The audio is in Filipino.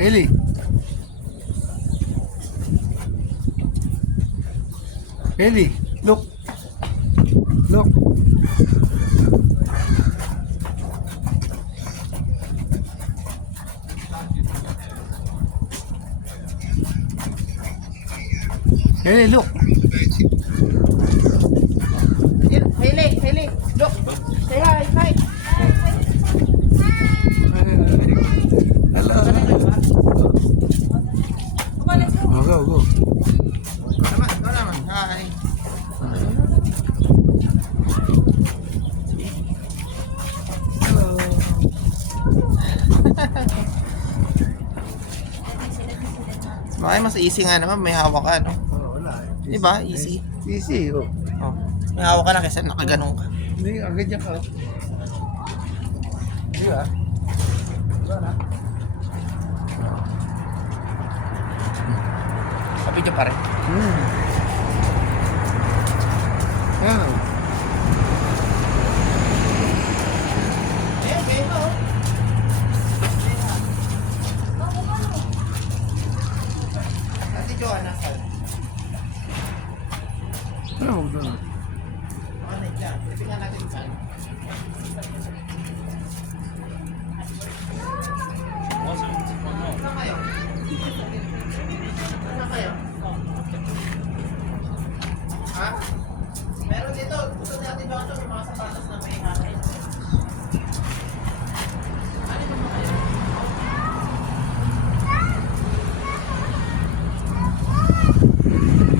Hailey. Hailey, look. Look. Hailey, look. Hailey, look. Say hi, hi. Hello. Oh, go, go. Naman. Hi. Hello. Bakit mas easy nga naman, may hawak ka, no? Oh, wala. Diba? Easy. Easy, oh. Oh. May hawak ka na kasi nakaganong ka. Hindi, agad niya ka. Di ba? Wala. Kapit pa rin. Yan. Ayan, kaya ito. Ate Joanna, sal. Ano mo doon? Ano yan? Tingnan natin sal. Saan kayo? Saan kayo? Ha? Meron dito, gusto natin doon yung mga sapatos na may hangin.